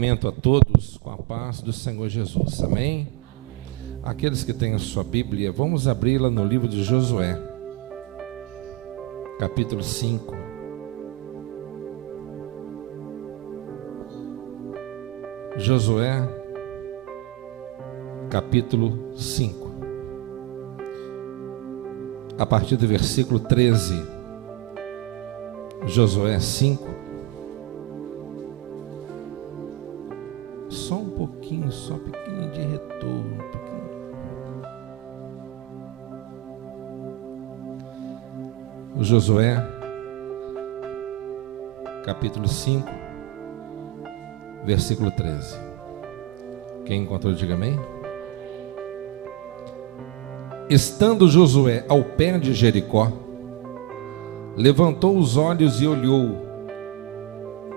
cumprimento a todos com a paz do Senhor Jesus, amém? Aqueles que têm a sua Bíblia, vamos abri-la no livro de Josué, capítulo 5. Josué, capítulo 5, a partir do versículo 13. Josué 5. Só um pouquinho, só um pouquinho de retorno. O Josué, capítulo 5, versículo 13. Quem encontrou, diga amém. Estando Josué ao pé de Jericó, levantou os olhos e olhou.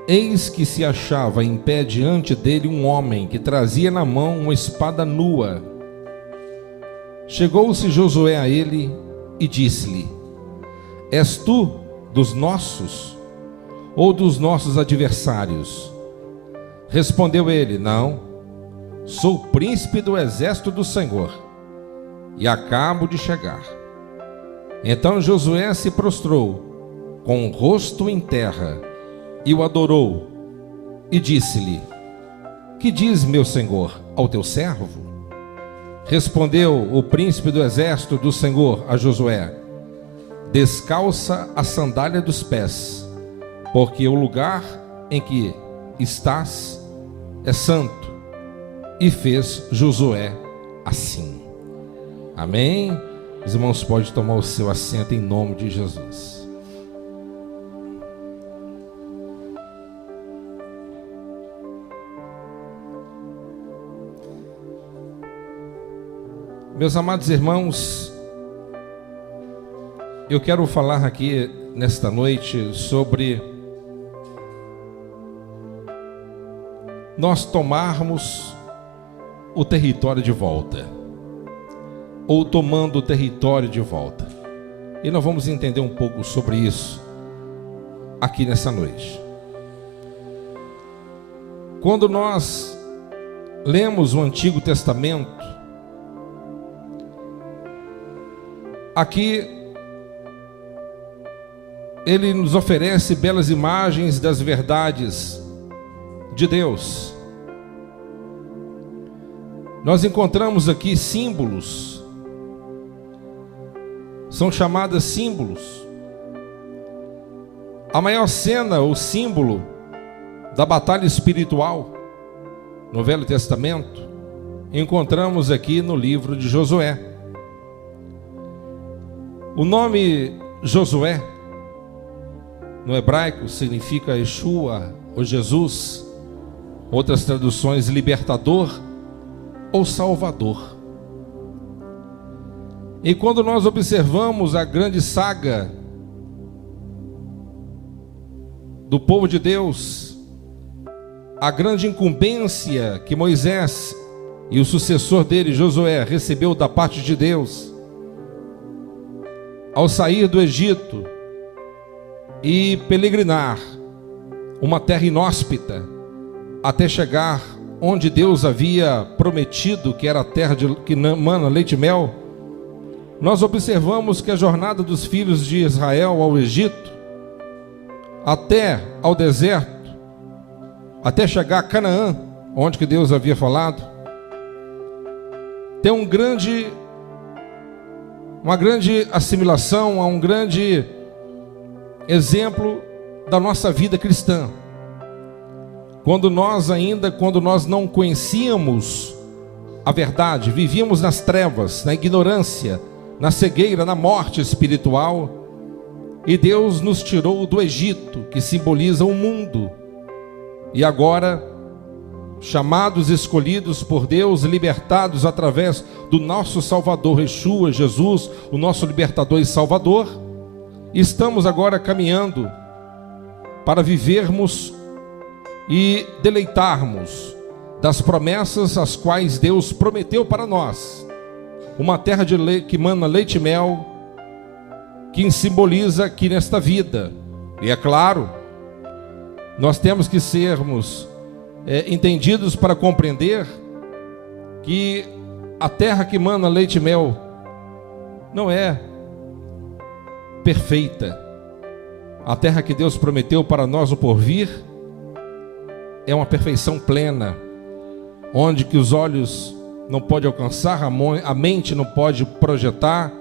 Eis que se achava em pé diante dele um homem que trazia na mão uma espada nua. Chegou-se Josué a ele e disse-lhe: És tu dos nossos ou dos nossos adversários? Respondeu ele: Não, sou o príncipe do exército do Senhor e acabo de chegar. Então Josué se prostrou com o rosto em terra e o adorou, e disse-lhe: Que diz meu senhor ao teu servo? Respondeu o príncipe do exército do Senhor a Josué: Descalça a sandália dos pés, porque o lugar em que estás é santo. E fez Josué assim. Amém? Os irmãos podem tomar o seu assento em nome de Jesus. Meus amados irmãos, eu quero falar aqui nesta noite sobre nós tomarmos o território de volta, ou tomando o território de volta. E nós vamos entender um pouco sobre isso aqui nessa noite. Quando nós lemos o Antigo Testamento, aqui ele nos oferece belas imagens das verdades de Deus. Nós encontramos aqui símbolos, são chamadas símbolos. A maior cena, o símbolo da batalha espiritual no Velho Testamento, encontramos aqui no livro de Josué. O nome Josué, no hebraico, significa Yeshua ou Jesus, outras traduções libertador ou salvador. E quando nós observamos a grande saga do povo de Deus, a grande incumbência que Moisés e o sucessor dele, Josué, recebeu da parte de Deus, ao sair do Egito e peregrinar uma terra inóspita até chegar onde Deus havia prometido, que era a terra que mana leite e mel, nós observamos que a jornada dos filhos de Israel ao Egito, até ao deserto, até chegar a Canaã, onde que Deus havia falado, tem uma grande assimilação, a um grande exemplo da nossa vida cristã. Quando nós não conhecíamos a verdade, vivíamos nas trevas, na ignorância, na cegueira, na morte espiritual, e Deus nos tirou do Egito, que simboliza o mundo, e agora, chamados, escolhidos por Deus, libertados através do nosso Salvador, Yeshua, Jesus, o nosso libertador e Salvador, estamos agora caminhando para vivermos e deleitarmos das promessas as quais Deus prometeu para nós. Uma terra que mana leite e mel, que simboliza aqui nesta vida. E é claro, nós temos que sermos entendidos para compreender que a terra que mana leite e mel não é perfeita. A terra que Deus prometeu para nós no porvir é uma perfeição plena, onde que os olhos não podem alcançar, a mente não pode projetar.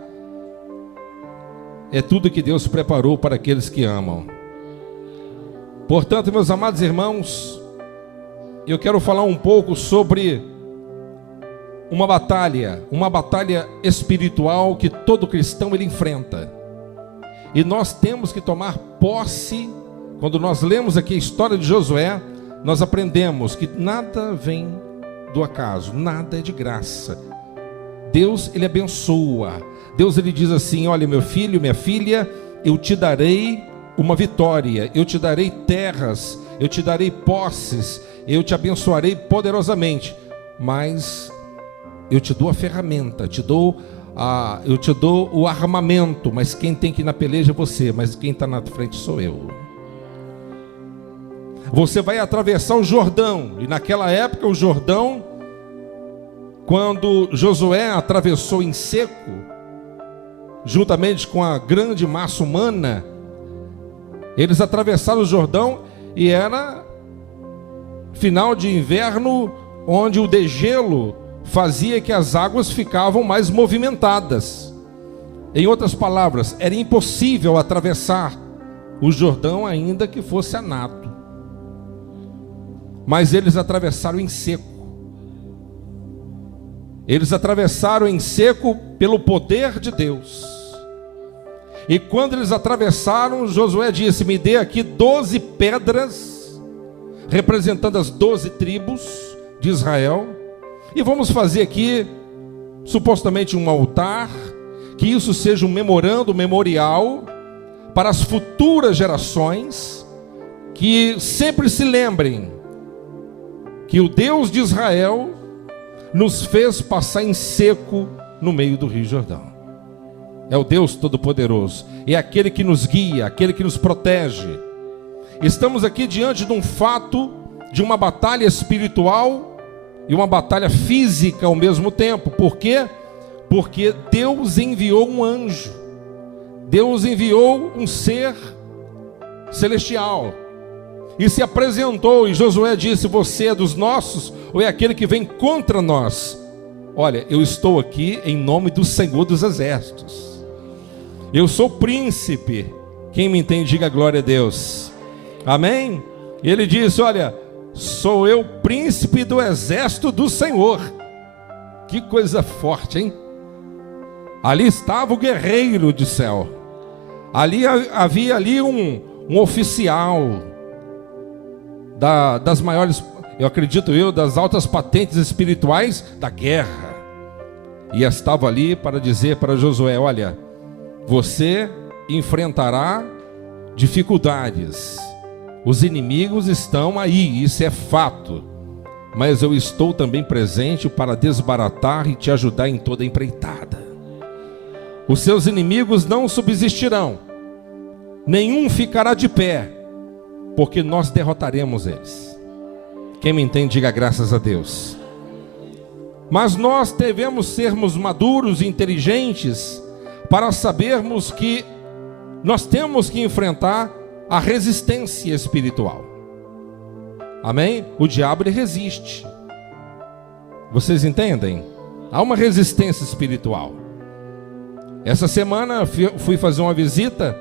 É tudo que Deus preparou para aqueles que amam. Portanto, meus amados irmãos, eu quero falar um pouco sobre uma batalha espiritual que todo cristão ele enfrenta. E nós temos que tomar posse. Quando nós lemos aqui a história de Josué, nós aprendemos que nada vem do acaso, nada é de graça. Deus, ele abençoa. Deus, ele diz assim: olha, meu filho, minha filha, eu te darei uma vitória, eu te darei terras, eu te darei posses, eu te abençoarei poderosamente, mas eu te dou a ferramenta, eu te dou o armamento, mas quem tem que ir na peleja é você, mas quem está na frente sou eu. Você vai atravessar o Jordão, e naquela época o Jordão, quando Josué atravessou em seco, juntamente com a grande massa humana, eles atravessaram o Jordão, e era final de inverno, onde o degelo fazia que as águas ficavam mais movimentadas. Em outras palavras, era impossível atravessar o Jordão ainda que fosse a nado. Mas eles atravessaram em seco. Eles atravessaram em seco pelo poder de Deus. E quando eles atravessaram, Josué disse: me dê aqui 12 pedras, representando as 12 tribos de Israel, e vamos fazer aqui, supostamente um altar, que isso seja um memorando, um memorial, para as futuras gerações, que sempre se lembrem que o Deus de Israel nos fez passar em seco no meio do Rio Jordão. É o Deus Todo-Poderoso, é aquele que nos guia, aquele que nos protege. Estamos aqui diante de um fato, de uma batalha espiritual e uma batalha física ao mesmo tempo. Por quê? Porque Deus enviou um anjo, Deus enviou um ser celestial, e se apresentou, e Josué disse: você é dos nossos ou é aquele que vem contra nós? Olha, eu estou aqui em nome do Senhor dos Exércitos, eu sou príncipe. Quem me entende, diga glória a Deus. Amém? E ele disse: olha, sou eu príncipe do exército do Senhor. Que coisa forte, hein? Ali estava o guerreiro do céu. Ali havia ali um oficial das maiores, eu acredito das altas patentes espirituais da guerra. E estava ali para dizer para Josué: olha, você enfrentará dificuldades. Os inimigos estão aí, isso é fato. Mas eu estou também presente para desbaratar e te ajudar em toda a empreitada. Os seus inimigos não subsistirão, nenhum ficará de pé, porque nós derrotaremos eles. Quem me entende, diga graças a Deus. Mas nós devemos sermos maduros e inteligentes para sabermos que nós temos que enfrentar a resistência espiritual. Amém? O diabo, ele resiste. Vocês entendem? Há uma resistência espiritual. Essa semana fui fazer uma visita,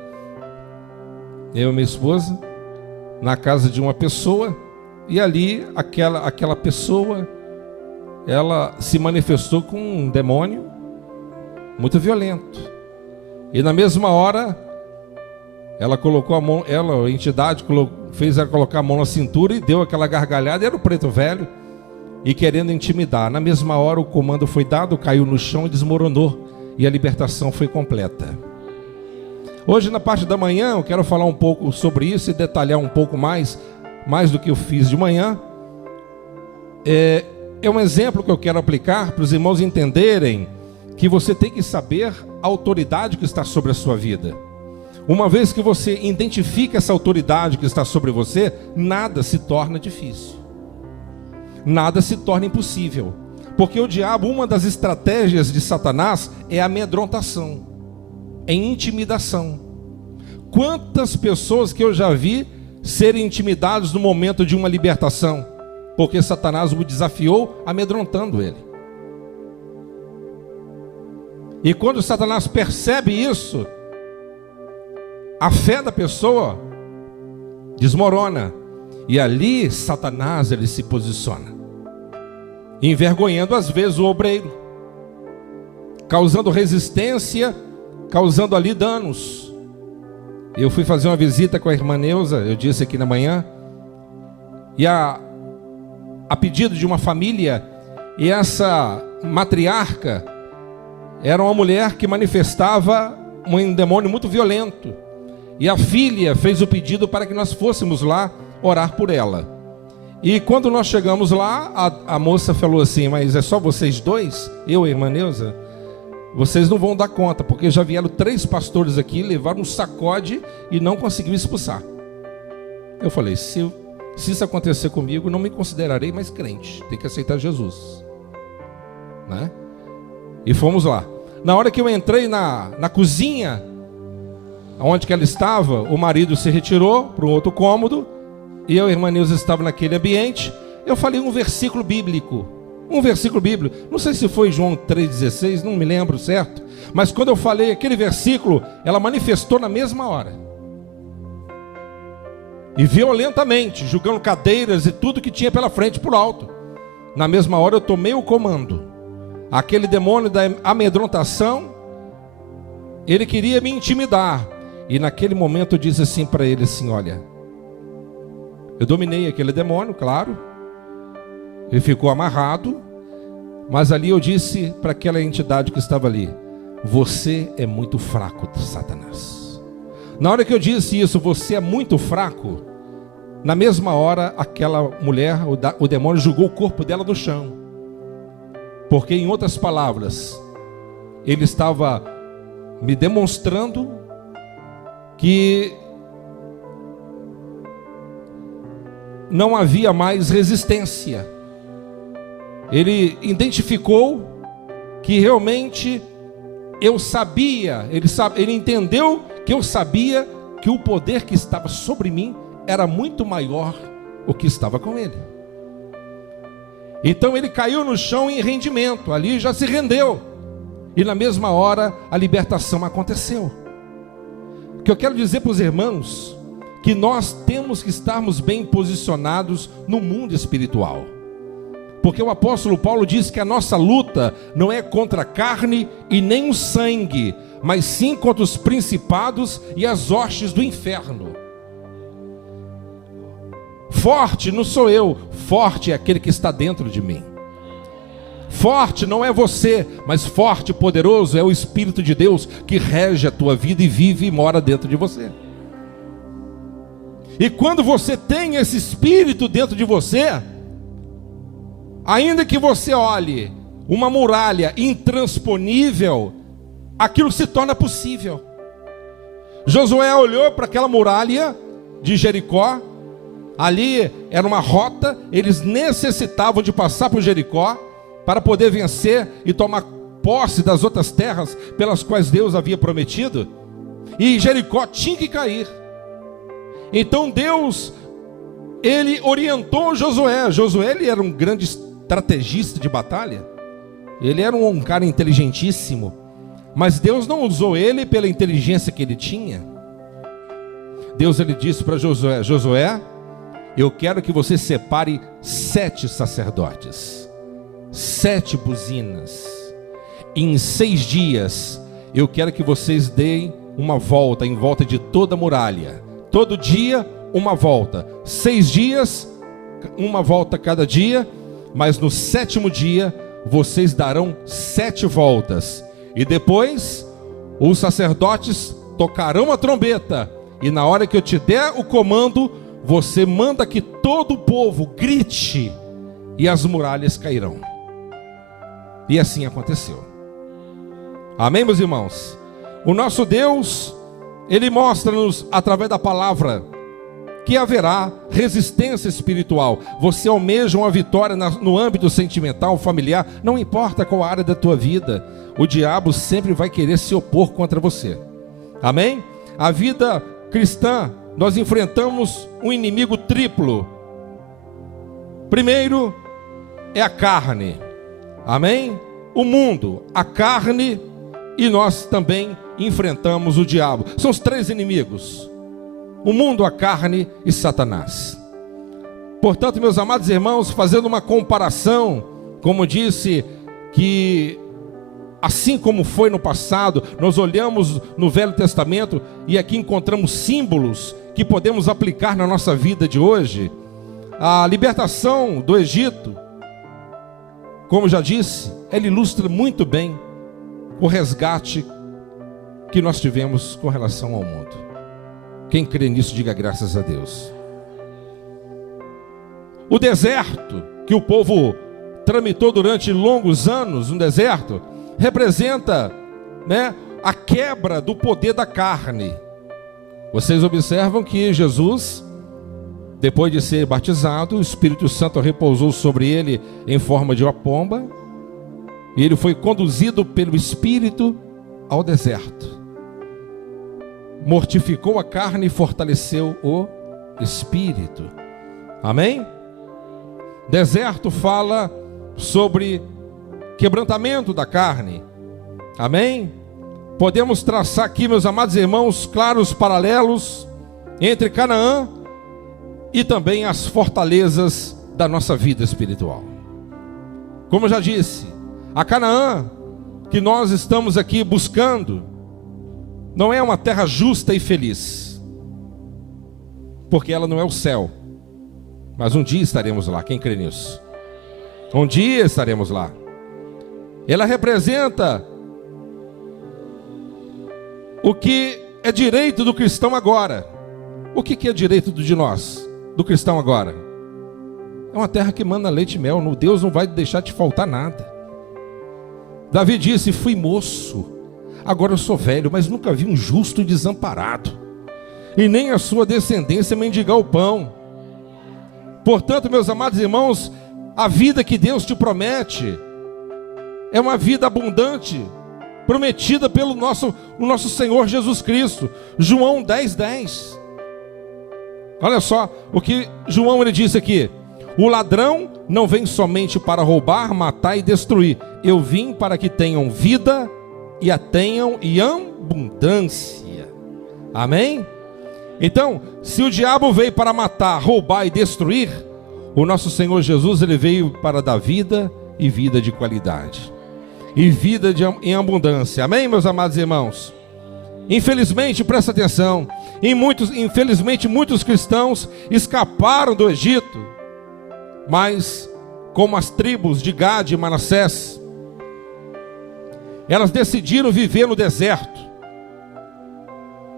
eu e minha esposa, na casa de uma pessoa, e ali aquela pessoa, ela se manifestou com um demônio muito violento. E na mesma hora, ela colocou a mão, a entidade fez ela colocar a mão na cintura e deu aquela gargalhada. Era o preto velho, e querendo intimidar. Na mesma hora o comando foi dado, caiu no chão e desmoronou, e a libertação foi completa. Hoje, na parte da manhã, eu quero falar um pouco sobre isso e detalhar um pouco mais do que eu fiz de manhã. É um exemplo que eu quero aplicar para os irmãos entenderem que você tem que saber a autoridade que está sobre a sua vida. Uma vez que você identifica essa autoridade que está sobre você, nada se torna difícil. nada se torna impossível. Porque o diabo, uma das estratégias de Satanás é a amedrontação, é intimidação. Quantas pessoas que eu já vi serem intimidados no momento de uma libertação, porque Satanás o desafiou amedrontando ele. E quando Satanás percebe isso, a fé da pessoa desmorona. E ali Satanás ele se posiciona, envergonhando às vezes o obreiro, causando resistência, causando ali danos. Eu fui fazer uma visita com a irmã Neuza, eu disse aqui na manhã, e a pedido de uma família, e essa matriarca era uma mulher que manifestava um demônio muito violento, e a filha fez o pedido para que nós fôssemos lá orar por ela. E quando nós chegamos lá, a moça falou assim: mas é só vocês dois? Eu e a irmã Neuza? Vocês não vão dar conta, porque já vieram 3 pastores aqui, levaram um sacode e não conseguiu expulsar. Eu falei: se isso acontecer comigo, não me considerarei mais crente, tem que aceitar Jesus, né? E fomos lá. Na hora que eu entrei na cozinha, onde que ela estava, o marido se retirou para um outro cômodo, e eu e a irmã Neuza estava naquele ambiente. Eu falei um versículo bíblico, não sei se foi João 3,16, não me lembro certo, mas quando eu falei aquele versículo, ela manifestou na mesma hora, e violentamente, jogando cadeiras e tudo que tinha pela frente por alto. Na mesma hora eu tomei o comando. Aquele demônio da amedrontação, ele queria me intimidar, e naquele momento eu disse assim para ele assim: olha, eu dominei aquele demônio, claro, ele ficou amarrado, mas ali eu disse para aquela entidade que estava ali: você é muito fraco, Satanás. Na hora que eu disse isso, você é muito fraco, na mesma hora aquela mulher, o demônio jogou o corpo dela no chão, porque em outras palavras, ele estava me demonstrando que não havia mais resistência. Ele identificou que realmente eu sabia, ele entendeu que eu sabia que o poder que estava sobre mim era muito maior o que estava com ele. Então ele caiu no chão em rendimento, ali já se rendeu, e na mesma hora a libertação aconteceu. O que eu quero dizer para os irmãos, que nós temos que estarmos bem posicionados no mundo espiritual, porque o apóstolo Paulo diz que a nossa luta não é contra a carne e nem o sangue, mas sim contra os principados e as hostes do inferno. Forte não sou eu, forte é aquele que está dentro de mim. Forte não é você, mas forte e poderoso é o Espírito de Deus que rege a tua vida e vive e mora dentro de você. E quando você tem esse Espírito dentro de você, ainda que você olhe uma muralha intransponível, aquilo se torna possível. Josué olhou para aquela muralha de Jericó, ali era uma rota, eles necessitavam de passar por Jericó para poder vencer e tomar posse das outras terras pelas quais Deus havia prometido, e Jericó tinha que cair. Então Deus, ele orientou Josué. Josué, ele era um grande estrategista de batalha, ele era um cara inteligentíssimo, mas Deus não usou ele pela inteligência que ele tinha. Deus, ele disse para Josué: Josué, eu quero que você separe 7 sacerdotes, 7 buzinas, e em 6 dias eu quero que vocês deem uma volta em volta de toda a muralha, todo dia uma volta, 6 dias, uma volta cada dia, mas no 7º dia vocês darão 7 voltas, e depois os sacerdotes tocarão a trombeta, e na hora que eu te der o comando, você manda que todo o povo grite, e as muralhas cairão. E assim aconteceu. Amém, meus irmãos? O nosso Deus, ele mostra-nos através da palavra que haverá resistência espiritual. Você almeja uma vitória no âmbito sentimental, familiar, não importa qual área da tua vida, o diabo sempre vai querer se opor contra você. Amém? A vida cristã, nós enfrentamos um inimigo triplo. Primeiro é a carne. Amém? O mundo, a carne, e nós também enfrentamos o diabo. São os três inimigos: o mundo, a carne e Satanás. Portanto, meus amados irmãos, fazendo uma comparação, como disse, que assim como foi no passado, nós olhamos no Velho Testamento e aqui encontramos símbolos que podemos aplicar na nossa vida de hoje. A libertação do Egito, como já disse, ela ilustra muito bem o resgate que nós tivemos com relação ao mundo. Quem crê nisso, diga graças a Deus. O deserto, que o povo tramitou durante longos anos no deserto, representa, a quebra do poder da carne. Vocês observam que Jesus, depois de ser batizado, o Espírito Santo repousou sobre ele em forma de uma pomba, e ele foi conduzido pelo Espírito ao deserto. Mortificou a carne e fortaleceu o Espírito. Amém? Deserto fala sobre quebrantamento da carne. Amém? Podemos traçar aqui, meus amados irmãos, claros paralelos entre Canaã e também as fortalezas da nossa vida espiritual. Como eu já disse, a Canaã que nós estamos aqui buscando não é uma terra justa e feliz, porque ela não é o céu, mas um dia estaremos lá. Quem crê nisso? Um dia estaremos lá. Ela representa o que é direito do cristão agora. O que é direito de nós, do cristão agora? É uma terra que manda leite e mel. Deus não vai deixar te faltar nada. Davi disse: fui moço, agora eu sou velho, mas nunca vi um justo desamparado, e nem a sua descendência mendigar o pão. Portanto, meus amados irmãos, a vida que Deus te promete é uma vida abundante, prometida pelo nosso Senhor Jesus Cristo. João 10:10. Olha só o que João ele disse aqui: o ladrão não vem somente para roubar, matar e destruir. Eu vim para que tenham vida e a tenham em abundância. Amém? Então, se o diabo veio para matar, roubar e destruir, o nosso Senhor Jesus ele veio para dar vida e vida de qualidade, e vida em abundância. Amém, meus amados irmãos? Infelizmente, presta atenção, infelizmente muitos cristãos escaparam do Egito, mas como as tribos de Gade e Manassés, elas decidiram viver no deserto,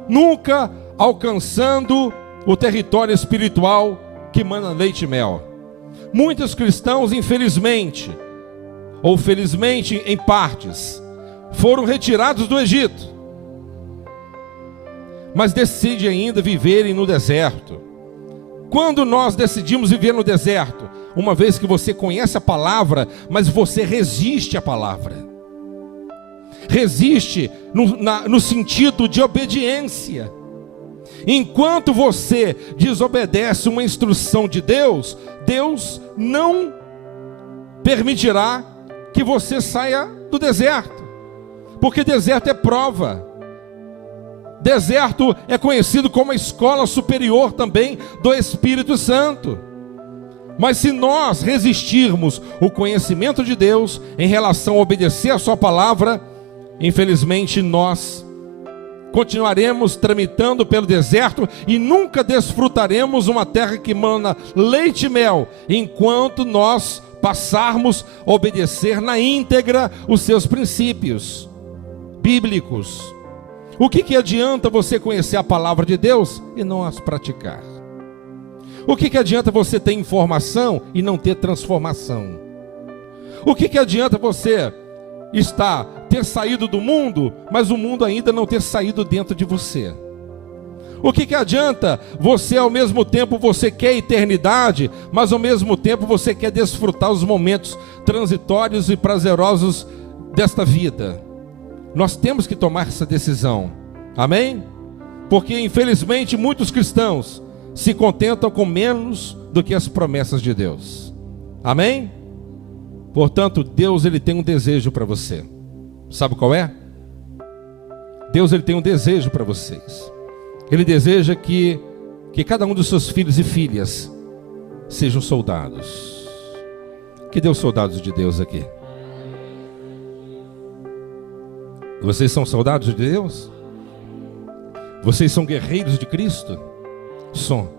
nunca alcançando o território espiritual que mana leite e mel. Muitos cristãos, infelizmente, ou felizmente em partes, foram retirados do Egito, mas decidem ainda viverem no deserto. Quando nós decidimos viver no deserto, uma vez que você conhece a palavra, mas você resiste à palavra, resiste no sentido de obediência. Enquanto você desobedece uma instrução de Deus, Deus não permitirá que você saia do deserto, porque deserto é prova. Deserto é conhecido como a escola superior também do Espírito Santo. Mas se nós resistirmos o conhecimento de Deus em relação a obedecer a sua palavra, infelizmente nós continuaremos tramitando pelo deserto e nunca desfrutaremos uma terra que mana leite e mel, enquanto nós passarmos a obedecer na íntegra os seus princípios bíblicos. O que adianta você conhecer a palavra de Deus e não as praticar? O que adianta você ter informação e não ter transformação? O que adianta você ter saído do mundo, mas o mundo ainda não ter saído dentro de você? O que adianta você, ao mesmo tempo, você quer eternidade, mas ao mesmo tempo você quer desfrutar os momentos transitórios e prazerosos desta vida? Nós temos que tomar essa decisão, amém? Porque infelizmente muitos cristãos se contentam com menos do que as promessas de Deus, amém? Portanto, Deus ele tem um desejo para você, sabe qual é? Deus ele tem um desejo para vocês. Ele deseja que cada um dos seus filhos e filhas sejam soldados. Que deu soldados de Deus aqui? Vocês são soldados de Deus? Vocês são guerreiros de Cristo? São.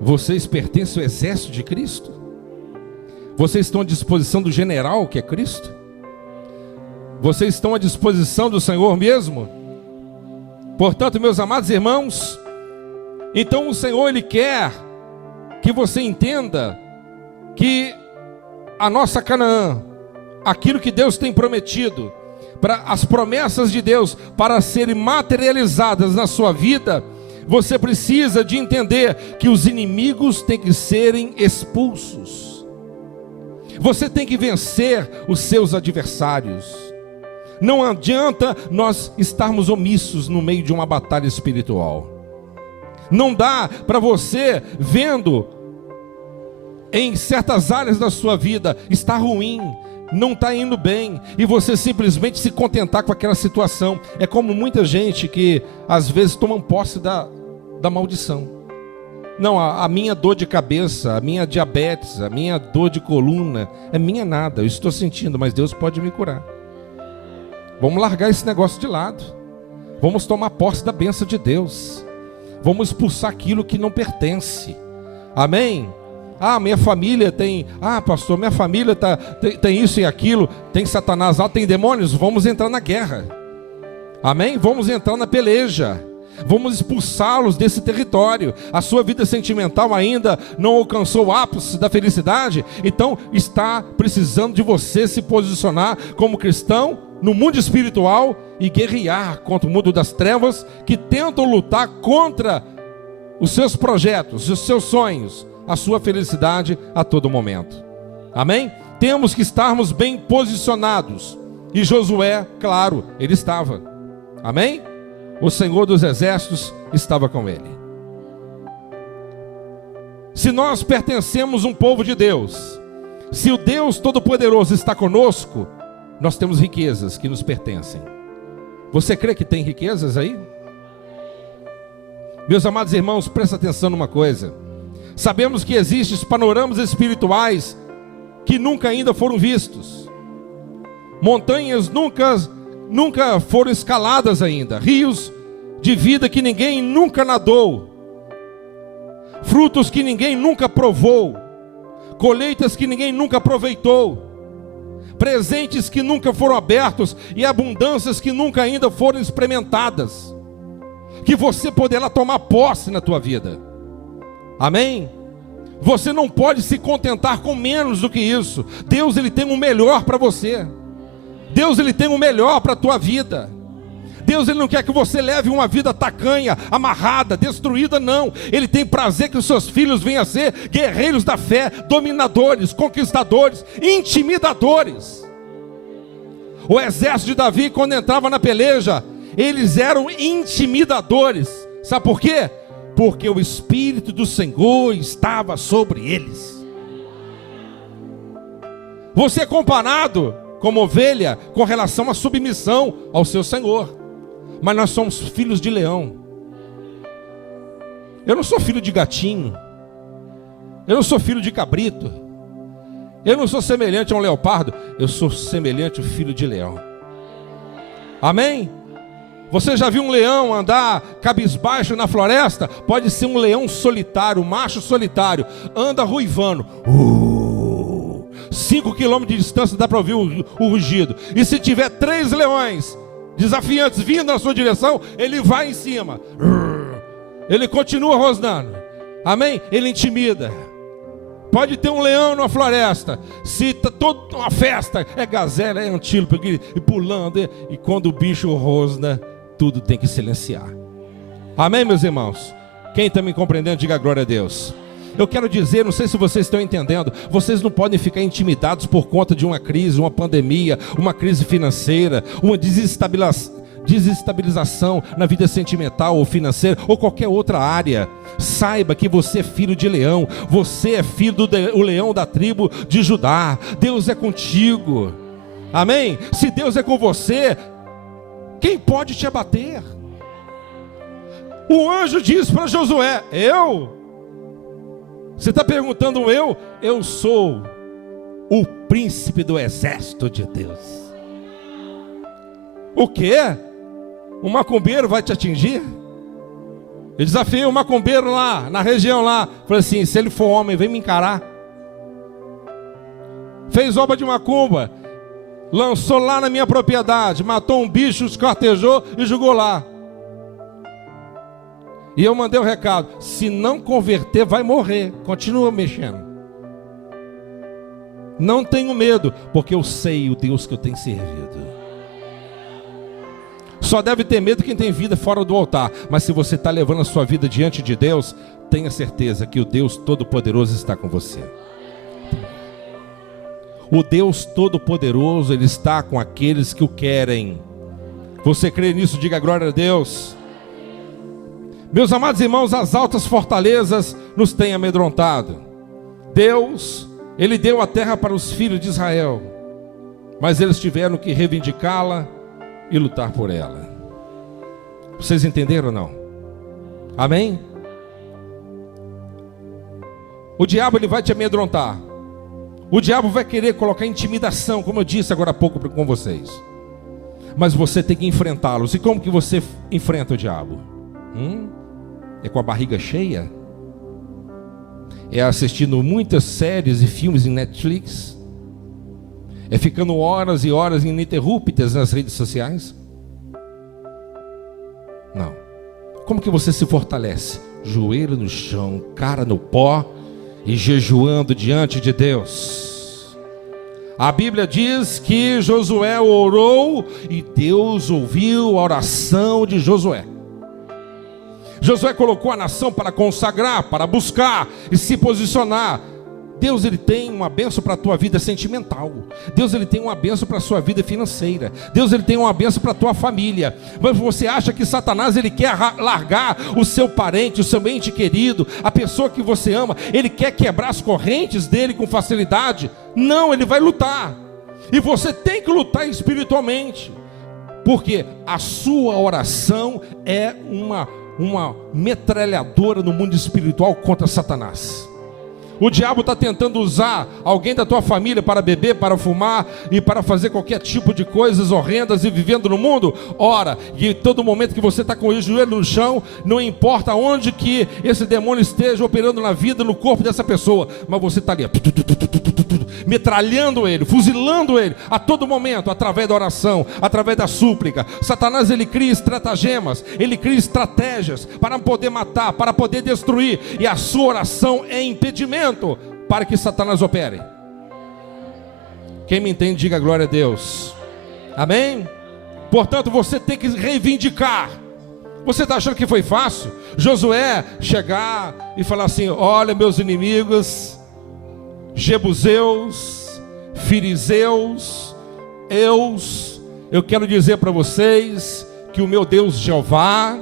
Vocês pertencem ao exército de Cristo? Vocês estão à disposição do general que é Cristo? Vocês estão à disposição do Senhor mesmo? Portanto, meus amados irmãos, então o Senhor ele quer que você entenda que a nossa Canaã, aquilo que Deus tem prometido, para as promessas de Deus para serem materializadas na sua vida, você precisa de entender que os inimigos têm que serem expulsos. Você tem que vencer os seus adversários. Não adianta nós estarmos omissos no meio de uma batalha espiritual. Não dá para você, vendo em certas áreas da sua vida, está ruim, não está indo bem, e você simplesmente se contentar com aquela situação. É como muita gente que às vezes toma posse da maldição. Não, a minha dor de cabeça, a minha diabetes, a minha dor de coluna, é minha nada, eu estou sentindo, mas Deus pode me curar. Vamos largar esse negócio de lado. Vamos tomar posse da bênção de Deus. Vamos expulsar aquilo que não pertence. Amém? Minha família tem... pastor, minha família tem isso e aquilo. Tem Satanás lá, tem demônios. Vamos entrar na guerra. Amém? Vamos entrar na peleja. Vamos expulsá-los desse território. A sua vida sentimental ainda não alcançou o ápice da felicidade, então está precisando de você se posicionar como cristão no mundo espiritual e guerrear contra o mundo das trevas que tentam lutar contra os seus projetos, os seus sonhos, a sua felicidade a todo momento. Amém? Temos que estarmos bem posicionados. E Josué, claro, ele estava. Amém? O Senhor dos Exércitos estava com ele. Se nós pertencemos a um povo de Deus, se o Deus Todo-Poderoso está conosco, nós temos riquezas que nos pertencem. Você crê que tem riquezas aí? Meus amados irmãos, presta atenção numa coisa. Sabemos que existem panoramas espirituais que nunca ainda foram vistos. Montanhas nunca foram escaladas ainda. Rios de vida que ninguém nunca nadou. Frutos que ninguém nunca provou. Colheitas que ninguém nunca aproveitou. Presentes que nunca foram abertos e abundâncias que nunca ainda foram experimentadas, que você poderá tomar posse na tua vida. Amém? Você não pode se contentar com menos do que isso. Deus ele tem o melhor para você. Deus ele tem o melhor para a tua vida. Deus ele não quer que você leve uma vida tacanha, amarrada, destruída, não. Ele tem prazer que os seus filhos venham a ser guerreiros da fé, dominadores, conquistadores, intimidadores. O exército de Davi, quando entrava na peleja, eles eram intimidadores. Sabe por quê? Porque o Espírito do Senhor estava sobre eles. Você é comparado como ovelha com relação à submissão ao seu Senhor. Mas nós somos filhos de leão. Eu não sou filho de gatinho. Eu não sou filho de cabrito. Eu não sou semelhante a um leopardo. Eu sou semelhante ao filho de leão. Amém? Você já viu um leão andar cabisbaixo na floresta? Pode ser um leão solitário, um macho solitário. Anda ruivando. 5 quilômetros de distância dá para ouvir o rugido. E se tiver 3 leões desafiantes vindo na sua direção, ele vai em cima. Ele continua rosnando. Amém? Ele intimida. Pode ter um leão na floresta. Se está toda uma festa, é gazela, é antílope, e pulando. E quando o bicho rosna, tudo tem que silenciar. Amém, meus irmãos? Quem está me compreendendo, diga glória a Deus. Eu quero dizer, não sei se vocês estão entendendo, vocês não podem ficar intimidados por conta de uma crise, uma pandemia, uma crise financeira, uma desestabilização na vida sentimental ou financeira, ou qualquer outra área. Saiba que você é filho de leão, você é filho do leão da tribo de Judá. Deus é contigo, amém? Se Deus é com você, quem pode te abater? O anjo diz para Josué: você está perguntando eu sou o príncipe do exército de Deus. O quê? Um macumbeiro vai te atingir? Eu desafiei um macumbeiro lá, na região lá. Falei assim: se ele for homem, vem me encarar. Fez obra de macumba, lançou lá na minha propriedade, matou um bicho, esquartejou e jogou lá. E eu mandei o recado: se não converter, vai morrer. Continua mexendo. Não tenho medo, porque eu sei o Deus que eu tenho servido. Só deve ter medo quem tem vida fora do altar. Mas se você está levando a sua vida diante de Deus, tenha certeza que o Deus Todo-Poderoso está com você. O Deus Todo-Poderoso, Ele está com aqueles que o querem. Você crê nisso? Diga glória a Deus. Meus amados irmãos, as altas fortalezas nos têm amedrontado. Deus, Ele deu a terra para os filhos de Israel, mas eles tiveram que reivindicá-la e lutar por ela. Vocês entenderam ou não? Amém? O diabo, ele vai te amedrontar. O diabo vai querer colocar intimidação, como eu disse agora há pouco com vocês. Mas você tem que enfrentá-los. E como que você enfrenta o diabo? É com a barriga cheia? É assistindo muitas séries e filmes em Netflix? É ficando horas e horas ininterruptas nas redes sociais? Não. Como que você se fortalece? Joelho no chão, cara no pó e jejuando diante de Deus. A Bíblia diz que Josué orou e Deus ouviu a oração de Josué. Josué colocou a nação para consagrar, para buscar e se posicionar. Deus, Ele tem uma bênção para a tua vida sentimental. Deus, Ele tem uma bênção para a sua vida financeira. Deus, Ele tem uma bênção para a tua família. Mas você acha que Satanás, ele quer largar o seu parente, o seu ente querido, a pessoa que você ama? Ele quer quebrar as correntes dele com facilidade? Não, ele vai lutar. E você tem que lutar espiritualmente. Porque a sua oração é uma metralhadora no mundo espiritual contra Satanás. O diabo está tentando usar alguém da tua família para beber, para fumar e para fazer qualquer tipo de coisas horrendas e vivendo no mundo. Ora, e todo momento que você está com o joelho no chão, não importa onde que esse demônio esteja operando na vida, no corpo dessa pessoa, mas você está ali, metralhando ele, fuzilando ele a todo momento, através da oração, através da súplica. Satanás, ele cria estratagemas, ele cria estratégias para poder matar, para poder destruir, e a sua oração é impedimento para que Satanás opere. Quem me entende, diga glória a Deus. Amém? Portanto, você tem que reivindicar. Você está achando que foi fácil? Josué chegar e falar assim: olha, meus inimigos, jebuseus, fariseus, eu quero dizer para vocês que o meu Deus Jeová,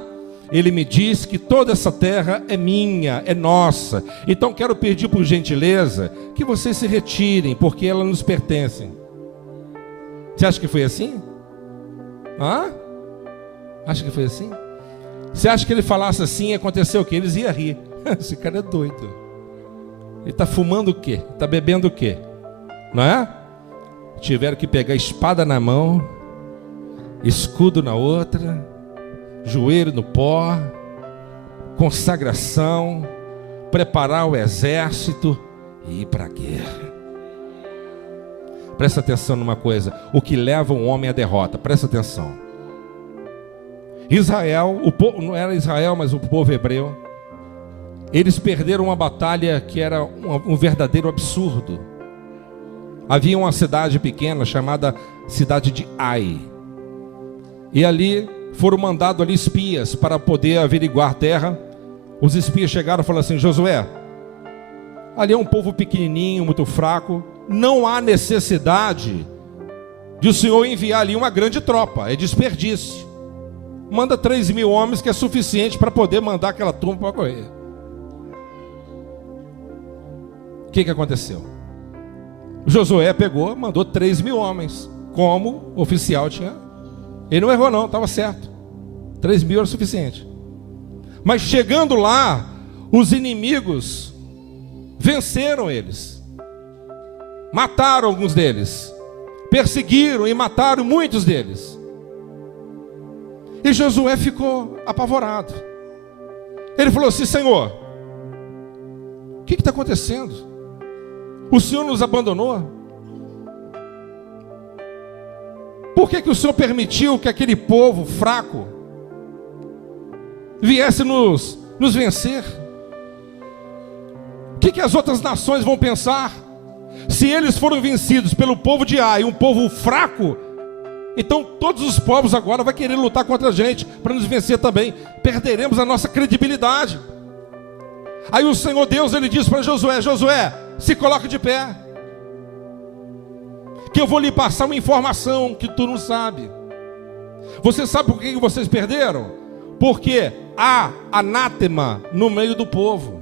Ele me diz que toda essa terra é minha, é nossa. Então quero pedir por gentileza que vocês se retirem, porque ela nos pertence. Você acha que foi assim? Acha que foi assim? Você acha que ele falasse assim, aconteceu o quê? Eles iam rir. Esse cara é doido. Ele está fumando o quê? Está bebendo o quê? Não é? Tiveram que pegar espada na mão, escudo na outra, joelho no pó, consagração, preparar o exército e ir para a guerra. Presta atenção numa coisa: o que leva um homem à derrota, presta atenção. Israel, o povo, não era Israel, mas o povo hebreu, eles perderam uma batalha que era um verdadeiro absurdo. Havia uma cidade pequena chamada cidade de Ai, e ali foram mandados ali espias para poder averiguar a terra. Os espias chegaram e falaram assim: Josué, ali é um povo pequenininho, muito fraco, não há necessidade de o Senhor enviar ali uma grande tropa, é desperdício. Manda 3.000 homens, que é suficiente para poder mandar aquela turma para correr. O que aconteceu? Josué pegou, mandou 3.000 homens, como o oficial tinha. Ele não errou não, estava certo. 3.000 era suficiente. Mas chegando lá, os inimigos venceram eles. Mataram alguns deles. Perseguiram e mataram muitos deles. E Josué ficou apavorado. Ele falou assim: Senhor, o que está acontecendo? O Senhor nos abandonou? Por que o Senhor permitiu que aquele povo fraco viesse nos vencer? O que as outras nações vão pensar? Se eles foram vencidos pelo povo de Ai, um povo fraco, então todos os povos agora vão querer lutar contra a gente para nos vencer também. Perderemos a nossa credibilidade. Aí o Senhor Deus, ele diz para Josué: Josué, se coloque de pé, que eu vou lhe passar uma informação que tu não sabe. Você sabe por que vocês perderam? Porque há anátema no meio do povo.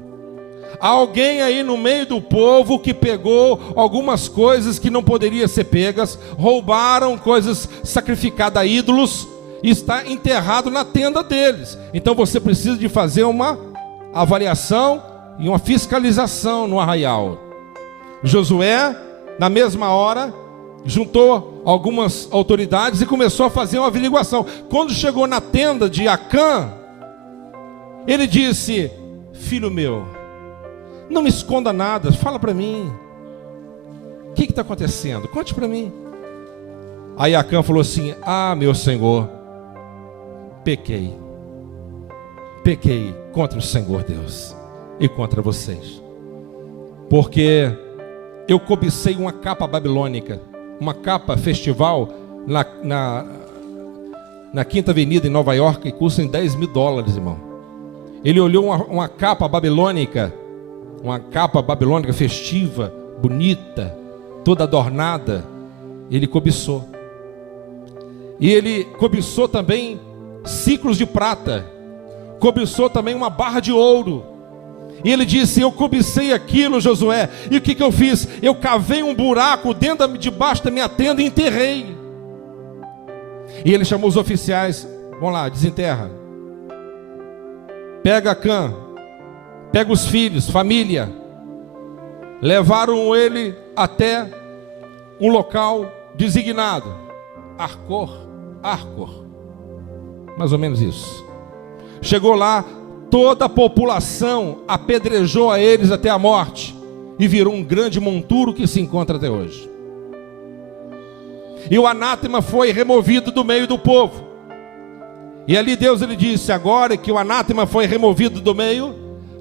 Há alguém aí no meio do povo que pegou algumas coisas que não poderiam ser pegas, roubaram coisas sacrificadas a ídolos, e está enterrado na tenda deles. Então você precisa de fazer uma avaliação e uma fiscalização no arraial. Josué, na mesma hora, juntou algumas autoridades e começou a fazer uma averiguação. Quando chegou na tenda de Acã, ele disse: filho meu, não me esconda nada, fala para mim, o que está acontecendo? Conte para mim. Aí Acã falou assim: ah, meu senhor, pequei contra o Senhor Deus e contra vocês, porque eu cobicei uma capa babilônica, uma capa festival na Quinta Avenida em Nova York, que custa $10.000, irmão. Ele olhou uma capa babilônica, festiva, bonita, toda adornada. Ele cobiçou. E ele cobiçou também ciclos de prata, cobiçou também uma barra de ouro. E ele disse: eu cobicei aquilo, Josué, e o que eu fiz? Eu cavei um buraco debaixo da minha tenda e enterrei. E ele chamou os oficiais: vamos lá, desenterra. Pega Acã, pega os filhos, família. Levaram ele até um local designado, Arcor, mais ou menos isso. Chegou lá, toda a população apedrejou a eles até a morte, e virou um grande monturo que se encontra até hoje. E o anátema foi removido do meio do povo. E ali Deus, ele disse: agora que o anátema foi removido do meio,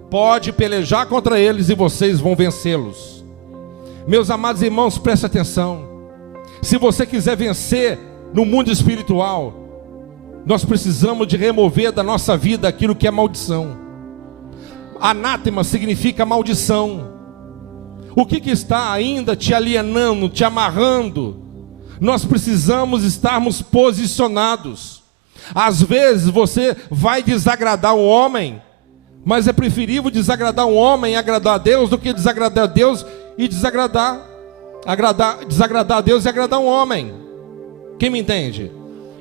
pode pelejar contra eles e vocês vão vencê-los. Meus amados irmãos, preste atenção. Se você quiser vencer no mundo espiritual, nós precisamos de remover da nossa vida aquilo que é maldição. Anátema significa maldição. O que está ainda te alienando, te amarrando? Nós precisamos estarmos posicionados. Às vezes você vai desagradar um homem, mas é preferível desagradar um homem e agradar a Deus do que desagradar a Deus e desagradar a Deus e agradar um homem. Quem me entende?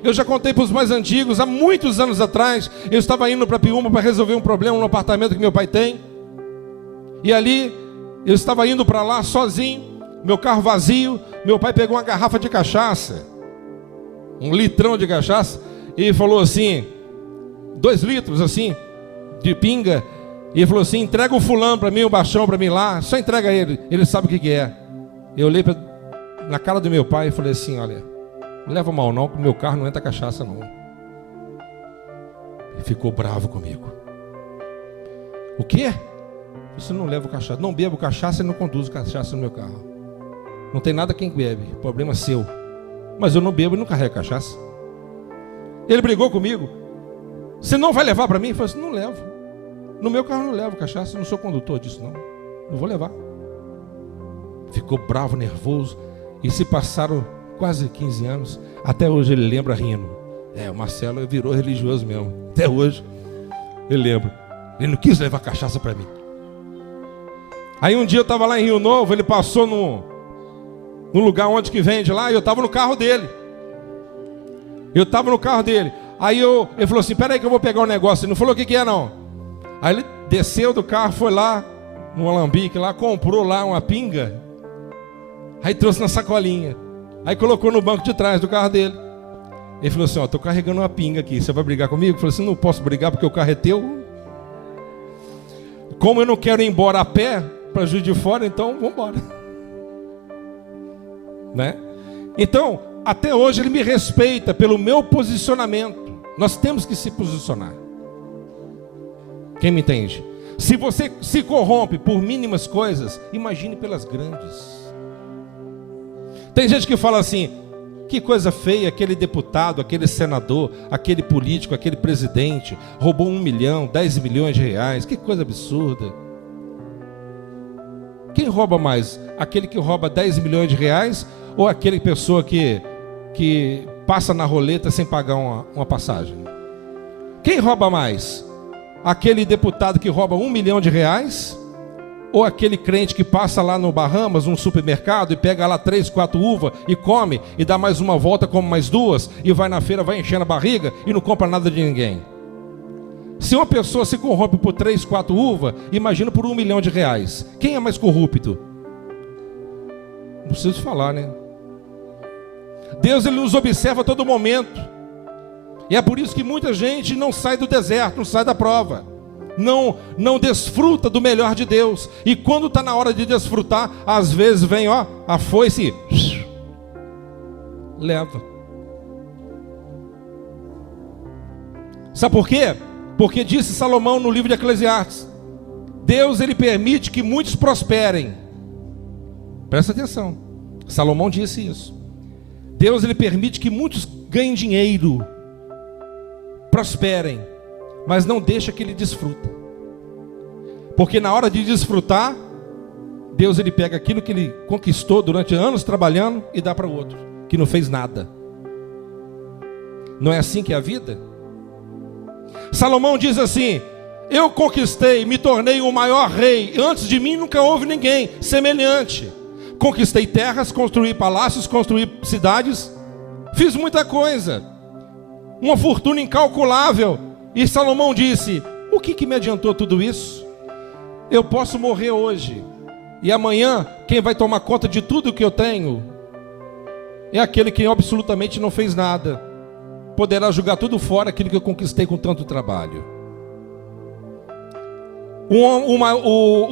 Eu já contei para os mais antigos, há muitos anos atrás, eu estava indo para Piúma para resolver um problema no apartamento que meu pai tem. E ali, eu estava indo para lá sozinho, meu carro vazio, meu pai pegou uma garrafa de cachaça, um litrão de cachaça, e falou assim, 2 litros assim, de pinga, e ele falou assim: entrega o fulano para mim, o baixão para mim lá, só entrega ele sabe o que é. Eu olhei na cara do meu pai e falei assim: olha, não leva mal não, que no meu carro não entra cachaça não. Ele ficou bravo comigo. O quê? Você não leva cachaça? Não bebo cachaça e não conduzo cachaça no meu carro. Não tem nada quem bebe, problema seu. Mas eu não bebo e não carrego cachaça. Ele brigou comigo. Você não vai levar para mim? Eu falei assim, não levo. No meu carro não levo cachaça, não sou condutor disso não. Não vou levar. Ficou bravo, nervoso. E se passaram quase 15 anos. Até hoje ele lembra rindo. O Marcelo virou religioso mesmo. Até hoje ele lembra. Ele não quis levar cachaça para mim. Aí um dia eu estava lá em Rio Novo. Ele passou no lugar onde que vende lá. E eu estava no carro dele. Aí ele falou assim, peraí que eu vou pegar um negócio. Ele não falou o que é não. Aí ele desceu do carro, foi lá no alambique lá, comprou lá uma pinga. Aí trouxe na sacolinha. Aí colocou no banco de trás do carro dele. Ele falou assim, tô carregando uma pinga aqui, você vai brigar comigo? Eu falei assim, não posso brigar porque o carro é teu. Como eu não quero ir embora a pé para Juiz de Fora, então vamos embora. Né? Então, até hoje ele me respeita pelo meu posicionamento. Nós temos que se posicionar. Quem me entende? Se você se corrompe por mínimas coisas, imagine pelas grandes. Tem gente que fala assim, que coisa feia, aquele deputado, aquele senador, aquele político, aquele presidente, roubou 1 milhão, 10 milhões de reais, que coisa absurda. Quem rouba mais? Aquele que rouba 10 milhões de reais ou aquele pessoa que passa na roleta sem pagar uma passagem? Quem rouba mais? Aquele deputado que rouba 1 milhão de reais? Ou aquele crente que passa lá no Bahamas, num supermercado, e pega lá 3, 4 uvas e come, e dá mais uma volta, come mais 2, e vai na feira, vai enchendo a barriga e não compra nada de ninguém? Se uma pessoa se corrompe por 3, 4 uvas, imagina por 1 milhão de reais. Quem é mais corrupto? Não preciso falar, né? Deus, Ele nos observa a todo momento. E é por isso que muita gente não sai do deserto, não sai da prova. Não desfruta do melhor de Deus. E quando está na hora de desfrutar, às vezes vem a foice e leva. Sabe por quê? Porque disse Salomão no livro de Eclesiastes, Deus, Ele permite que muitos prosperem. Presta atenção, Salomão disse isso. Deus, Ele permite que muitos ganhem dinheiro, prosperem, mas não deixa que ele desfruta. Porque na hora de desfrutar, Deus, Ele pega aquilo que ele conquistou durante anos trabalhando e dá para o outro, que não fez nada. Não é assim que é a vida? Salomão diz assim, eu conquistei, me tornei o maior rei, antes de mim nunca houve ninguém semelhante. Conquistei terras, construí palácios, construí cidades, fiz muita coisa, uma fortuna incalculável. E Salomão disse, o que me adiantou tudo isso? Eu posso morrer hoje, e amanhã quem vai tomar conta de tudo que eu tenho é aquele que absolutamente não fez nada. Poderá jogar tudo fora aquilo que eu conquistei com tanto trabalho.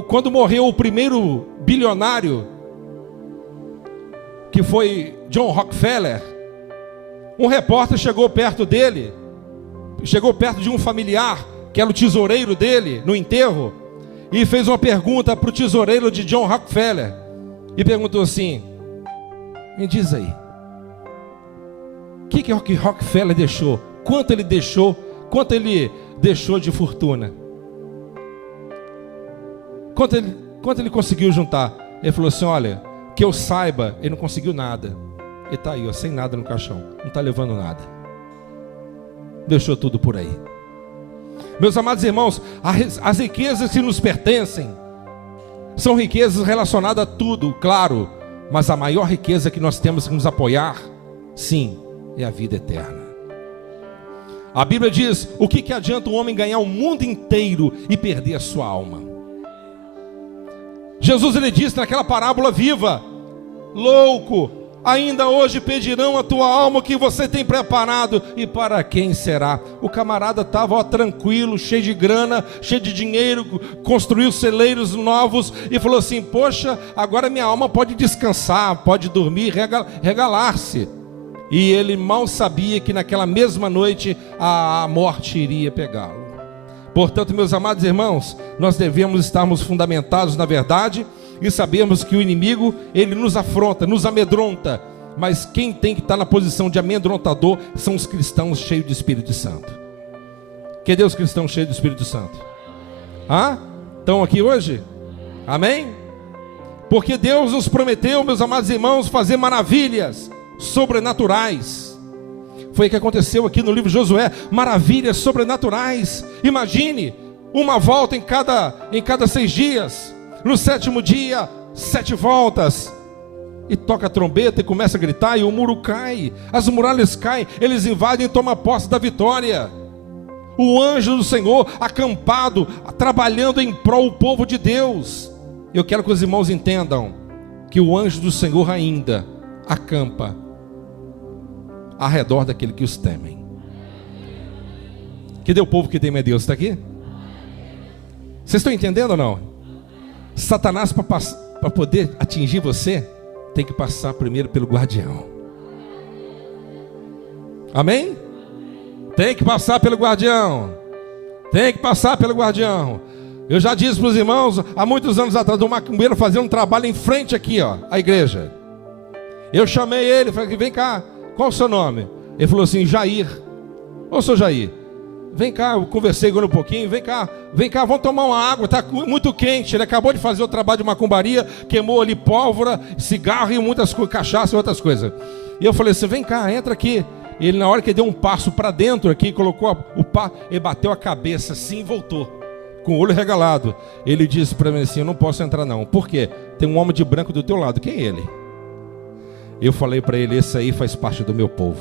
Quando morreu o primeiro bilionário, que foi John Rockefeller, um repórter chegou perto dele, chegou perto de um familiar, que era o tesoureiro dele, no enterro, e fez uma pergunta para o tesoureiro de John Rockefeller, e perguntou assim, me diz aí, o que Rockefeller deixou? Quanto ele deixou? Quanto ele deixou de fortuna? Quanto ele conseguiu juntar? Ele falou assim, olha, que eu saiba, ele não conseguiu nada. Ele está aí, sem nada no caixão, não está levando nada. Deixou tudo por aí. Meus amados irmãos, as riquezas que nos pertencem são riquezas relacionadas a tudo, claro, mas a maior riqueza que nós temos que nos apoiar, sim, é a vida eterna. A Bíblia diz, o que adianta o homem ganhar o mundo inteiro e perder a sua alma? Jesus, Ele disse naquela parábola viva, louco, ainda hoje pedirão a tua alma, que você tem preparado, e para quem será? O camarada estava tranquilo, cheio de grana, cheio de dinheiro, construiu celeiros novos, e falou assim, poxa, agora minha alma pode descansar, pode dormir, regalar-se. E ele mal sabia que naquela mesma noite a morte iria pegá-lo. Portanto, meus amados irmãos, nós devemos estarmos fundamentados na verdade e sabermos que o inimigo, ele nos afronta, nos amedronta, Mas quem tem que estar na posição de amedrontador são os cristãos cheios de Espírito Santo. Cadê os cristãos cheios do Espírito Santo? Estão aqui hoje? Amém? Porque Deus nos prometeu, meus amados irmãos, fazer maravilhas sobrenaturais. Foi o que aconteceu aqui no livro de Josué, maravilhas sobrenaturais. Imagine, uma volta em cada 6 dias. No 7º dia, 7 voltas. E toca a trombeta e começa a gritar, e o muro cai, as muralhas caem, eles invadem e tomam posse da vitória. O anjo do Senhor acampado, trabalhando em prol do povo de Deus. Eu quero que os irmãos entendam que o anjo do Senhor ainda acampa ao redor daquele que os temem. Cadê o povo que teme a Deus? Está aqui? Vocês estão entendendo ou não? Satanás, para poder atingir você, tem que passar primeiro pelo guardião. Amém? Tem que passar pelo guardião. Tem que passar pelo guardião. Eu já disse para os irmãos, há muitos anos atrás, o macumbeiro fazia um trabalho em frente aqui, a igreja. Eu chamei ele, falei, vem cá, qual o seu nome? Ele falou assim, Jair. Ô, seu Jair, vem cá, eu conversei com ele um pouquinho, vem cá, vamos tomar uma água, está muito quente. Ele acabou de fazer o trabalho de macumbaria, queimou ali pólvora, cigarro e muitas coisas, cachaça e outras coisas. E eu falei assim, vem cá, entra aqui. E ele, na hora que deu um passo para dentro aqui, colocou o pá, ele bateu a cabeça assim e voltou, com o olho regalado. Ele disse para mim assim, eu não posso entrar não. Por quê? Tem um homem de branco do teu lado, quem é ele? Eu falei para ele, esse aí faz parte do meu povo.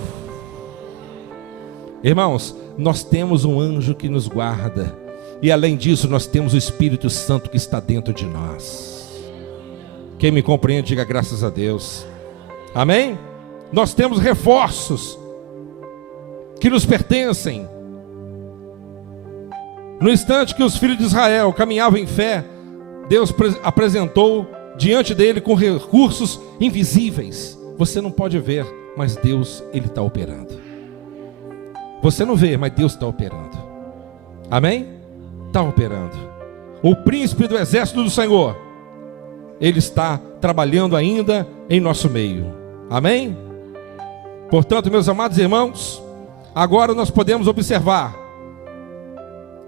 Irmãos, nós temos um anjo que nos guarda, e além disso nós temos o Espírito Santo que está dentro de nós. Quem me compreende, diga graças a Deus. Amém? Nós temos reforços que nos pertencem. No instante que os filhos de Israel caminhavam em fé, Deus apresentou diante dele com recursos invisíveis. Você não pode ver, mas Deus, Ele está operando. Você não vê, mas Deus está operando. Amém? Está operando. O príncipe do exército do Senhor, Ele está trabalhando ainda em nosso meio. Amém? Portanto, meus amados irmãos, agora nós podemos observar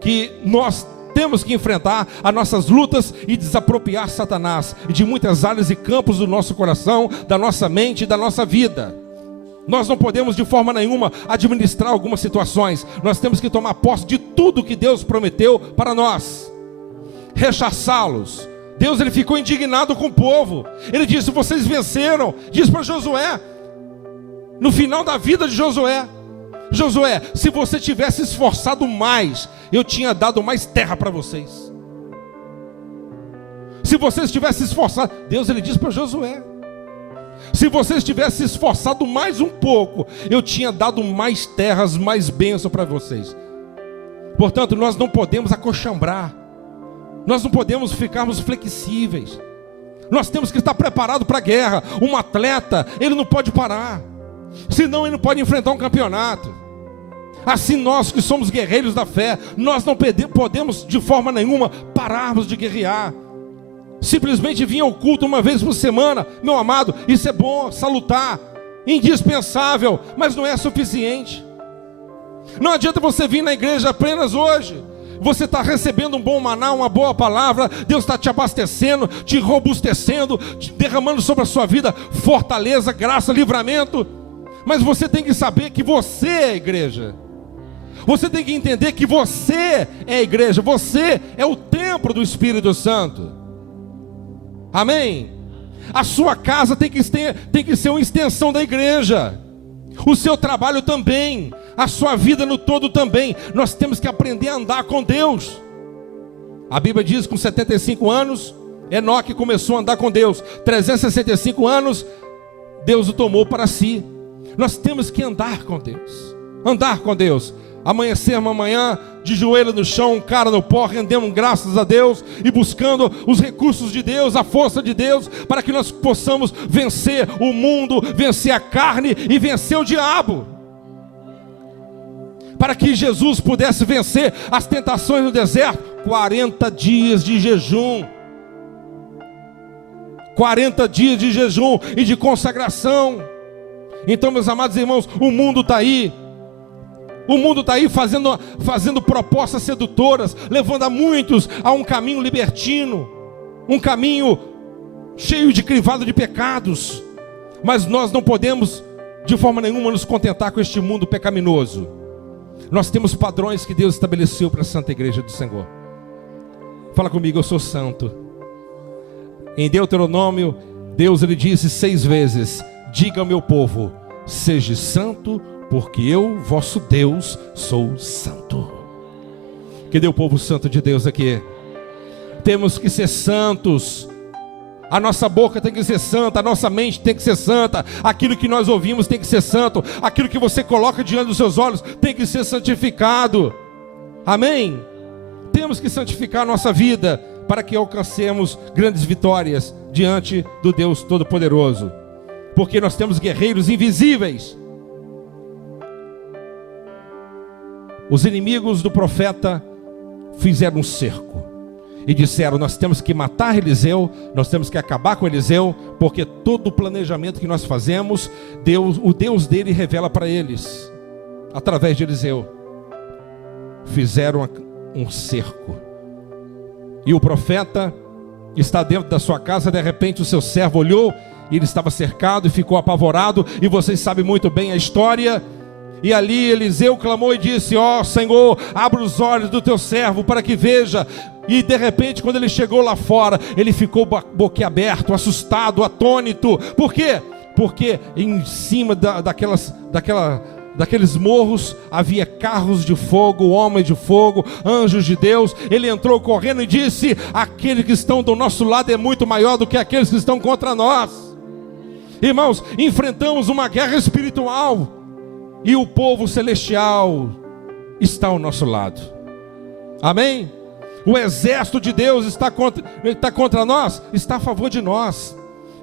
que nós temos que enfrentar as nossas lutas e desapropriar Satanás de muitas áreas e campos do nosso coração, da nossa mente e da nossa vida. Nós não podemos de forma nenhuma administrar algumas situações. Nós temos que tomar posse de tudo que Deus prometeu para nós, rechaçá-los. Deus, ele ficou indignado com o povo. Ele disse, vocês venceram. Diz para Josué, no final da vida de Josué, Josué, se você tivesse esforçado mais, eu tinha dado mais terra para vocês. Se vocês tivessem esforçado, Deus, ele disse para Josué, se vocês tivessem esforçado mais um pouco, eu tinha dado mais terras, mais bênção para vocês. Portanto, nós não podemos acochambrar, nós não podemos ficarmos flexíveis. Nós temos que estar preparados para a guerra. Um atleta, ele não pode parar, senão ele não pode enfrentar um campeonato. Assim nós que somos guerreiros da fé, nós não podemos de forma nenhuma pararmos de guerrear. Simplesmente vir ao culto uma vez por semana, meu amado, isso é bom, salutar, indispensável, mas não é suficiente. Não adianta você vir na igreja apenas hoje. Você está recebendo um bom maná, uma boa palavra, Deus está te abastecendo, te robustecendo, te derramando sobre a sua vida fortaleza, graça, livramento. Mas você tem que saber que você é a igreja. Você tem que entender que você é a igreja, você é o templo do Espírito Santo. Amém? A sua casa tem que ser uma extensão da igreja. O seu trabalho também, a sua vida no todo também. Nós temos que aprender a andar com Deus. A Bíblia diz que com 75 anos, Enoque começou a andar com Deus. 365 anos, Deus o tomou para si. Nós temos que andar com Deus. Andar com Deus. Amanhecer uma manhã, de joelho no chão, cara no pó, rendendo graças a Deus e buscando os recursos de Deus, a força de Deus, para que nós possamos vencer o mundo, vencer a carne e vencer o diabo. Para que Jesus pudesse vencer as tentações no deserto, 40 dias de jejum. 40 dias de jejum e de consagração. Então, meus amados irmãos, o mundo está aí. O mundo está aí fazendo propostas sedutoras, levando a muitos a um caminho libertino, um caminho cheio de crivado de pecados. Mas nós não podemos, de forma nenhuma, nos contentar com este mundo pecaminoso. Nós temos padrões que Deus estabeleceu para a Santa Igreja do Senhor. Fala comigo, eu sou santo. Em Deuteronômio, Deus ele disse 6 vezes: diga ao meu povo, seja santo, porque eu, vosso Deus, sou santo. Cadê o povo santo de Deus aqui? Temos que ser santos. A nossa boca tem que ser santa, a nossa mente tem que ser santa, aquilo que nós ouvimos tem que ser santo, aquilo que você coloca diante dos seus olhos tem que ser santificado. Amém? Temos que santificar a nossa vida para que alcancemos grandes vitórias diante do Deus Todo-Poderoso, porque nós temos guerreiros invisíveis. Os inimigos do profeta fizeram um cerco e disseram: nós temos que matar Eliseu, nós temos que acabar com Eliseu, porque todo o planejamento que nós fazemos, o Deus dele revela para eles, através de Eliseu. Fizeram um cerco, e o profeta está dentro da sua casa. De repente o seu servo olhou, e ele estava cercado e ficou apavorado, e vocês sabem muito bem a história. E ali Eliseu clamou e disse: ó Senhor, abra os olhos do teu servo para que veja. E de repente, quando ele chegou lá fora, ele ficou boquiaberto, assustado, atônito. Por quê? Porque em cima daqueles morros havia carros de fogo, homens de fogo, anjos de Deus. Ele entrou correndo e disse: aqueles que estão do nosso lado é muito maior do que aqueles que estão contra nós. Irmãos, enfrentamos uma guerra espiritual, e o povo celestial está ao nosso lado. Amém? O exército de Deus está contra nós, está a favor de nós.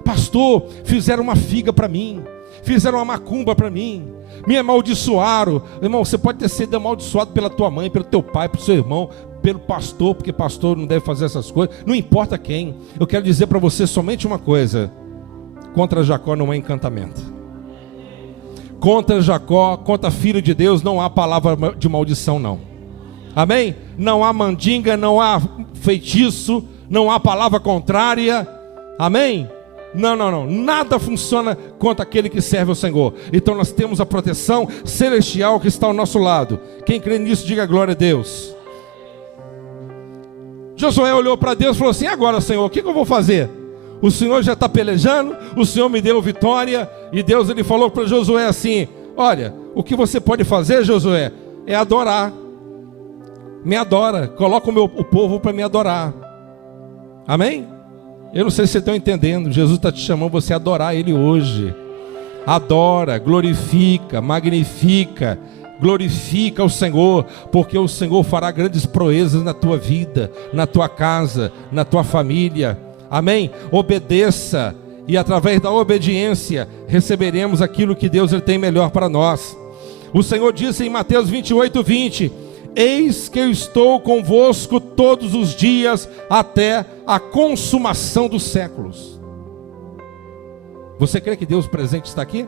Pastor, fizeram uma figa para mim, fizeram uma macumba para mim, me amaldiçoaram. Irmão, você pode ter sido amaldiçoado pela tua mãe, pelo teu pai, pelo seu irmão, pelo pastor, porque pastor não deve fazer essas coisas, não importa quem. Eu quero dizer para você somente uma coisa: contra Jacó não há encantamento. Contra Jacó, contra filho de Deus, não há palavra de maldição, não. Amém? Não há mandinga, não há feitiço, não há palavra contrária. Amém? Não. Nada funciona contra aquele que serve ao Senhor. Então nós temos a proteção celestial que está ao nosso lado. Quem crê nisso, diga glória a Deus. Josué olhou para Deus e falou assim: agora, Senhor, o que eu vou fazer? O Senhor já está pelejando, o Senhor me deu vitória. E Deus ele falou para Josué assim: olha, o que você pode fazer, Josué, é adorar. Me adora, coloca o povo para me adorar. Amém? Eu não sei se vocês estão entendendo. Jesus está te chamando você a adorar Ele hoje. Adora, glorifica, magnifica, glorifica o Senhor, porque o Senhor fará grandes proezas na tua vida, na tua casa, na tua família. Amém? Obedeça, e através da obediência receberemos aquilo que Deus ele tem melhor para nós. O Senhor disse em Mateus 28:20: eis que eu estou convosco todos os dias até a consumação dos séculos. Você crê que Deus presente está aqui?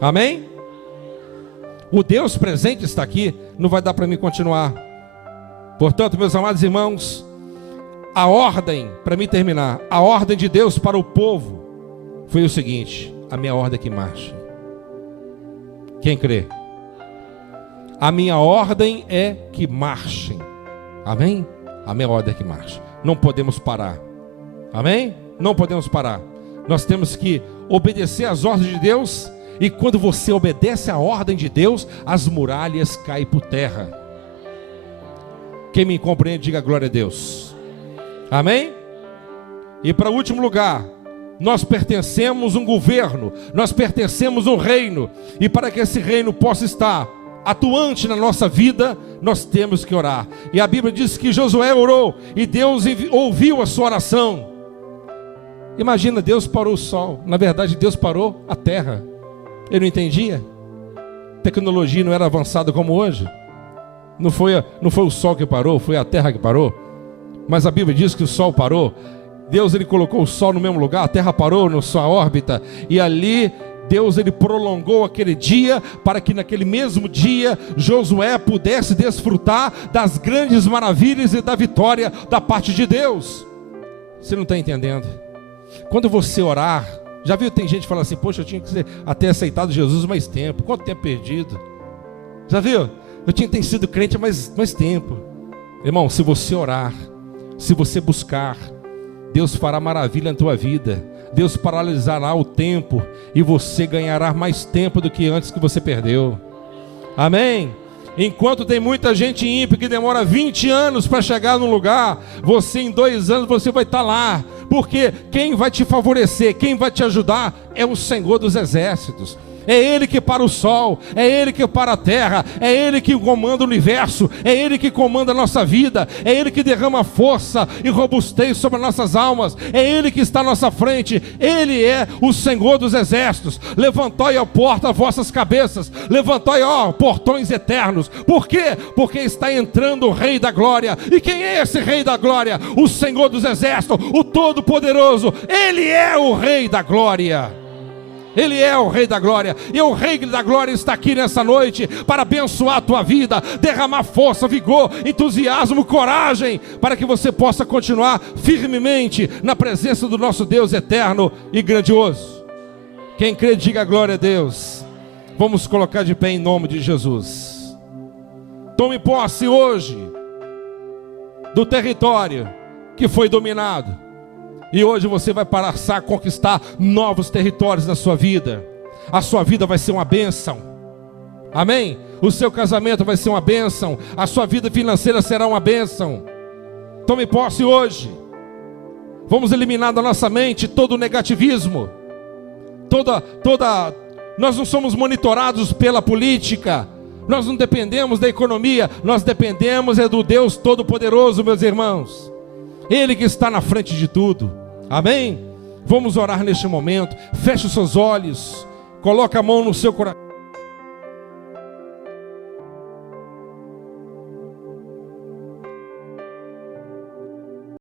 Amém? O Deus presente está aqui. Não vai dar para mim continuar. Portanto, meus amados irmãos, a ordem, para mim terminar, a ordem de Deus para o povo foi o seguinte: a minha ordem é que marche. Quem crê? A minha ordem é que marchem. Amém? A minha ordem é que marchem. Não podemos parar. Amém? Não podemos parar. Nós temos que obedecer às ordens de Deus. E quando você obedece à ordem de Deus, as muralhas caem por terra. Quem me compreende, diga glória a Deus. Amém? E para o último lugar, nós pertencemos a um governo, nós pertencemos a um reino, e para que esse reino possa estar atuante na nossa vida, nós temos que orar. E a Bíblia diz que Josué orou, e Deus ouviu a sua oração. Imagina, Deus parou o sol. Na verdade, Deus parou a terra. Ele não entendia. A tecnologia não era avançada como hoje. Não foi o sol que parou, foi a terra que parou. Mas a Bíblia diz que o sol parou. Deus ele colocou o sol no mesmo lugar, a terra parou na sua órbita, e ali Deus, ele prolongou aquele dia, para que naquele mesmo dia, Josué pudesse desfrutar das grandes maravilhas e da vitória da parte de Deus. Você não está entendendo? Quando você orar, já viu, tem gente que fala assim, poxa, eu tinha que ter aceitado Jesus mais tempo. Quanto tempo perdido? Já viu? Eu tinha que ter sido crente há mais tempo. Irmão, se você orar, se você buscar, Deus fará maravilha na tua vida. Deus paralisará o tempo e você ganhará mais tempo do que antes que você perdeu. Amém? Enquanto tem muita gente ímpia que demora 20 anos para chegar no lugar, você em 2 anos você vai estar lá. Porque quem vai te favorecer, quem vai te ajudar é o Senhor dos Exércitos. É Ele que para o sol, é Ele que para a terra, é Ele que comanda o universo, é Ele que comanda a nossa vida, é Ele que derrama força e robustez sobre as nossas almas, é Ele que está à nossa frente, Ele é o Senhor dos Exércitos. Levantai, ó porta, vossas cabeças, levantai, ó portões eternos. Por quê? Porque está entrando o Rei da Glória. E quem é esse Rei da Glória? O Senhor dos Exércitos, o Todo-Poderoso. Ele é o Rei da Glória. Ele é o Rei da Glória, e o Rei da Glória está aqui nessa noite para abençoar a tua vida, derramar força, vigor, entusiasmo, coragem, para que você possa continuar firmemente na presença do nosso Deus eterno e grandioso. Quem crê, diga glória a Deus. Vamos colocar de pé em nome de Jesus. Tome posse hoje do território que foi dominado. E hoje você vai passar a conquistar novos territórios na sua vida. A sua vida vai ser uma bênção. Amém? O seu casamento vai ser uma bênção. A sua vida financeira será uma bênção. Tome posse hoje. Vamos eliminar da nossa mente todo o negativismo. Nós não somos monitorados pela política. Nós não dependemos da economia. Nós dependemos do Deus Todo-Poderoso, meus irmãos. Ele que está na frente de tudo. Amém? Vamos orar neste momento. Feche os seus olhos. Coloque a mão no seu coração.